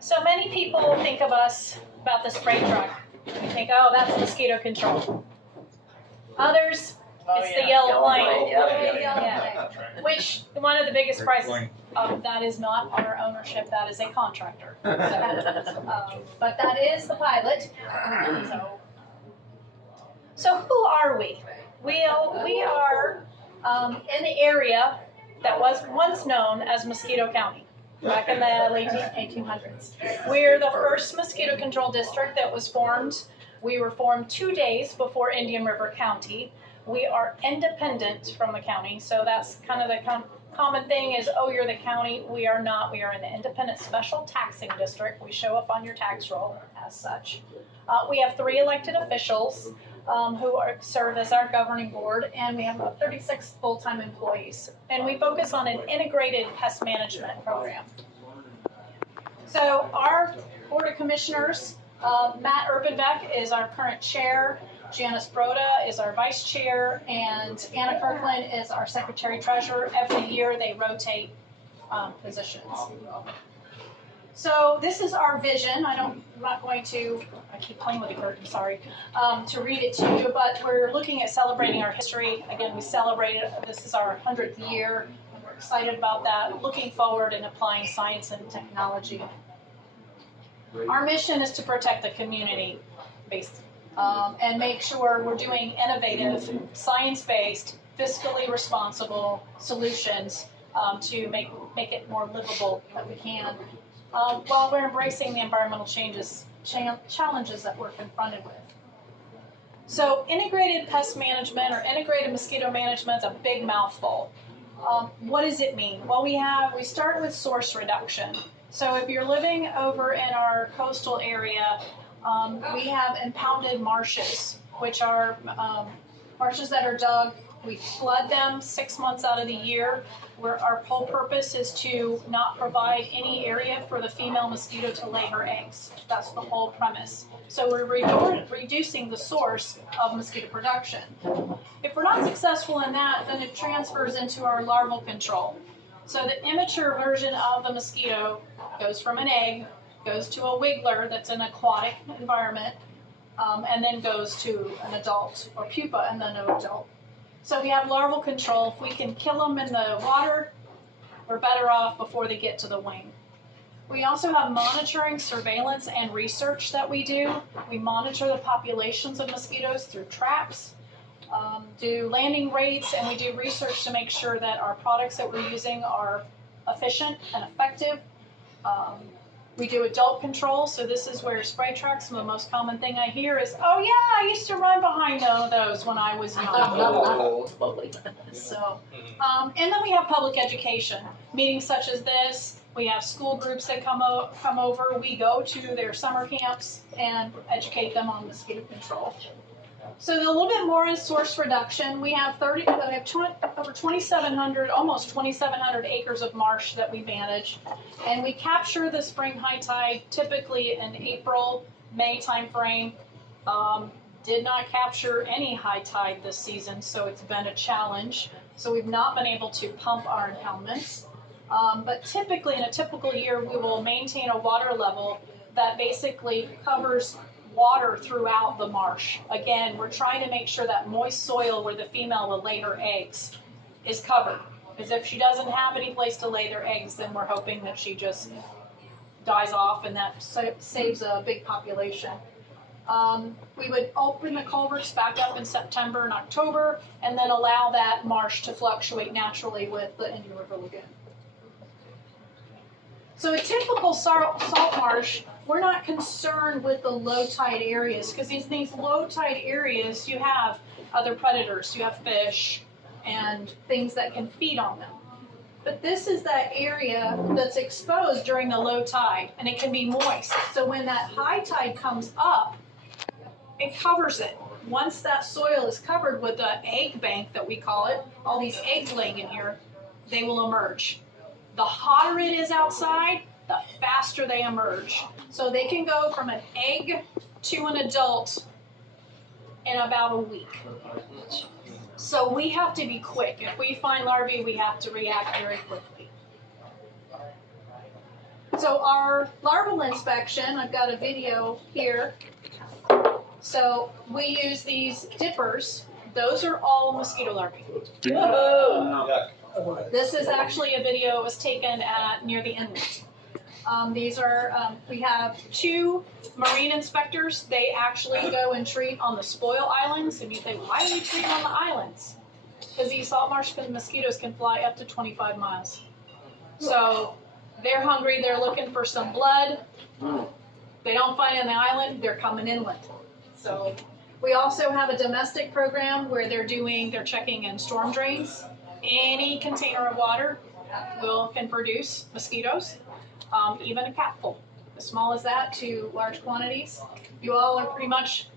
So many people think of us about the spray truck. We think, oh, that's mosquito control. Others, it's the yellow plane. Yeah. Which one of the biggest prices of that is not our ownership, that is a contractor. So, but that is the pilot. So who are we? We are in the area that was once known as Mosquito County. Back in the late 1800s. We're the first mosquito control district that was formed. We were formed 2 days before Indian River County. We are independent from the county, so that's kind of the common thing is, oh, you're the county. We are not. We are in the independent special taxing district. We show up on your tax roll as such. We have 3 elected officials who serve as our governing board, and we have about 36 full-time employees. And we focus on an integrated pest management program. So our Board of Commissioners, Matt Erpenbeck is our current chair, Janice Broda is our vice chair, and Anna Kirkland is our secretary-treasurer. Every year they rotate positions. So this is our vision. I'm not going to, I keep playing with the curtain, sorry, to read it to you, but we're looking at celebrating our history. Again, we celebrated, this is our 100th year. We're excited about that, looking forward and applying science and technology. Our mission is to protect the community based and make sure we're doing innovative, science-based, fiscally responsible solutions to make it more livable that we can. While we're embracing the environmental challenges that we're confronted with. So integrated pest management or integrated mosquito management is a big mouthful. What does it mean? Well, we start with source reduction. So if you're living over in our coastal area, we have impounded marshes, which are marshes that are dug. We flood them 6 months out of the year, where our whole purpose is to not provide any area for the female mosquito to lay her eggs. That's the whole premise. So we're reducing the source of mosquito production. If we're not successful in that, then it transfers into our larval control. So the immature version of the mosquito goes from an egg, goes to a wiggler that's an aquatic environment, and then goes to an adult, or pupa and then an adult. So we have larval control. If we can kill them in the water, we're better off before they get to the wing. We also have monitoring, surveillance, and research that we do. We monitor the populations of mosquitoes through traps, do landing rates, and we do research to make sure that our products that we're using are efficient and effective. We do adult control, so this is where spray trucks, the most common thing I hear is, oh yeah, I used to run behind those when I was young. So, and then we have public education, meetings such as this. We have school groups that come over. We go to their summer camps and educate them on mosquito control. So a little bit more in source reduction. We have over 2,700, almost 2,700 acres of marsh that we manage, and we capture the spring high tide typically in April, May timeframe. Did not capture any high tide this season, so it's been a challenge. So we've not been able to pump our impoundments. But typically, in a typical year, we will maintain a water level that basically covers water throughout the marsh. Again, we're trying to make sure that moist soil where the female will lay her eggs is covered. Because if she doesn't have any place to lay their eggs, then we're hoping that she just dies off, and that saves a big population. We would open the culverts back up in September and October, and then allow that marsh to fluctuate naturally with the Indian River Lagoon. So a typical salt marsh, we're not concerned with the low tide areas, because in these low tide areas you have other predators, you have fish and things that can feed on them. But this is that area that's exposed during the low tide, and it can be moist. So when that high tide comes up, it covers it. Once that soil is covered with the egg bank that we call it, all these eggs laying in here, they will emerge. The hotter it is outside, the faster they emerge. So they can go from an egg to an adult in about a week. So we have to be quick. If we find larvae, we have to react very quickly. So our larval inspection, I've got a video here. So we use these dippers. Those are all mosquito larvae. This is actually a video that was taken at near the inlet. These are, we have 2 marine inspectors. They actually go and treat on the spoil islands. And you think, why are you treating on the islands? Because these salt marsh mosquitoes can fly up to 25 miles. So they're hungry, they're looking for some blood. They don't find it on the island, they're coming inland. So we also have a domestic program where they're checking in storm drains. Any container of water can produce mosquitoes, even a capful, as small as that to large quantities. You all are pretty much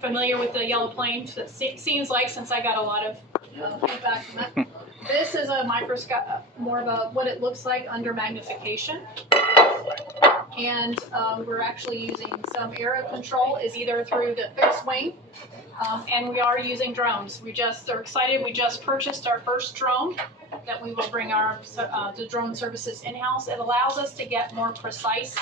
familiar with the yellow plane, it seems like, since I got a lot of feedback from that. This is a microscope, more of what it looks like under magnification. And we're actually using some aero control, is either through the fixed wing, and we are using drones. They're excited. We just purchased our first drone that we will bring the drone services in-house. It allows us to get more precise.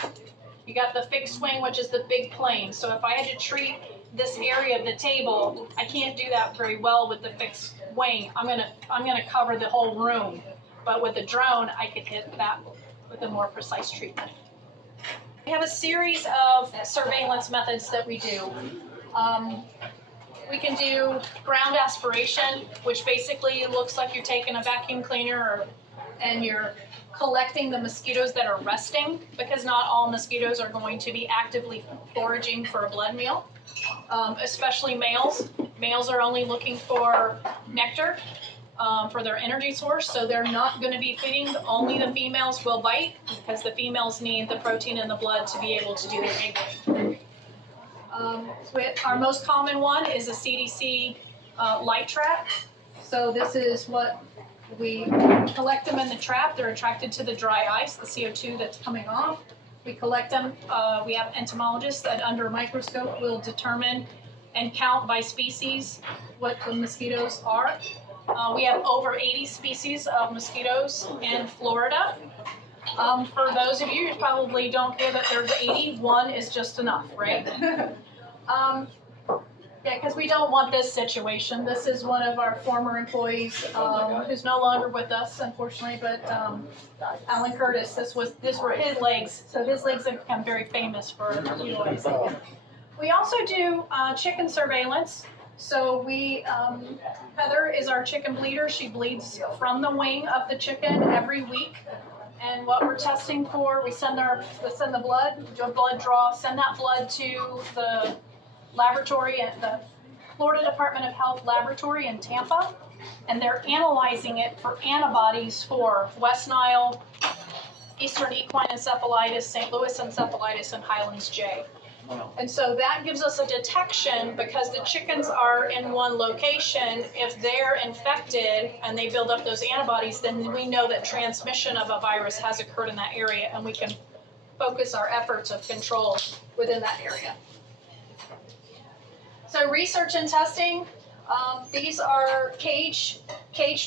You got the fixed wing, which is the big plane. So if I had to treat this area of the table, I can't do that very well with the fixed wing. I'm gonna cover the whole room, but with the drone, I could hit that with a more precise treatment. We have a series of surveillance methods that we do. We can do ground aspiration, which basically looks like you're taking a vacuum cleaner and you're collecting the mosquitoes that are resting, because not all mosquitoes are going to be actively foraging for a blood meal, especially males. Males are only looking for nectar for their energy source, so they're not going to be feeding. Only the females will bite, because the females need the protein in the blood to be able to do their egg laying. Our most common one is a CDC light trap. So this is what we collect them in the trap. They're attracted to the dry ice, the CO2 that's coming off. We collect them. We have entomologists that under a microscope will determine and count by species what the mosquitoes are. We have over 80 species of mosquitoes in Florida. For those of you who probably don't hear that there's 80, 1 is just enough, right? Yeah, because we don't want this situation. This is one of our former employees who's no longer with us, unfortunately, but Alan Curtis, these were his legs. So his legs have become very famous for utilizing it. We also do chicken surveillance. So Heather is our chicken bleeder. She bleeds from the wing of the chicken every week. And what we're testing for, we send the blood, do a blood draw, send that blood to the laboratory at the Florida Department of Health laboratory in Tampa, and they're analyzing it for antibodies for West Nile, Eastern equine encephalitis, St. Louis encephalitis, and Highlands J. And so that gives us a detection, because the chickens are in one location. If they're infected and they build up those antibodies, then we know that transmission of a virus has occurred in that area, and we can focus our efforts of control within that area. So research and testing, these are caged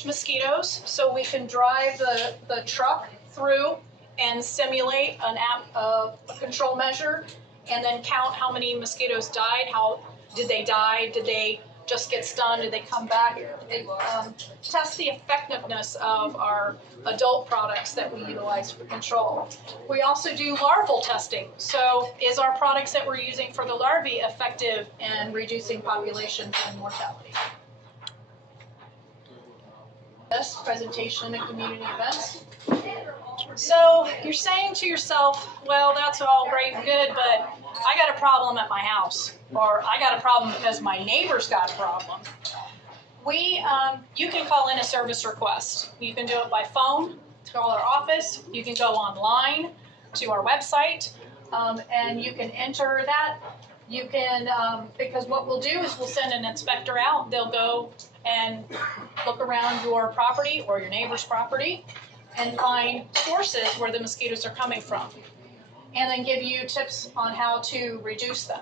mosquitoes, so we can drive the truck through and simulate a control measure, and then count how many mosquitoes died. How did they die? Did they just get stunned? Did they come back? Test the effectiveness of our adult products that we utilize for control. We also do larval testing. So is our products that we're using for the larvae effective in reducing populations and mortality? This presentation and community events. So you're saying to yourself, well, that's all great and good, but I got a problem at my house, or I got a problem because my neighbor's got a problem. You can call in a service request. You can do it by phone, call our office. You can go online to our website, and you can enter that. You can, because what we'll do is we'll send an inspector out. They'll go and look around your property or your neighbor's property and find sources where the mosquitoes are coming from, and then give you tips on how to reduce them.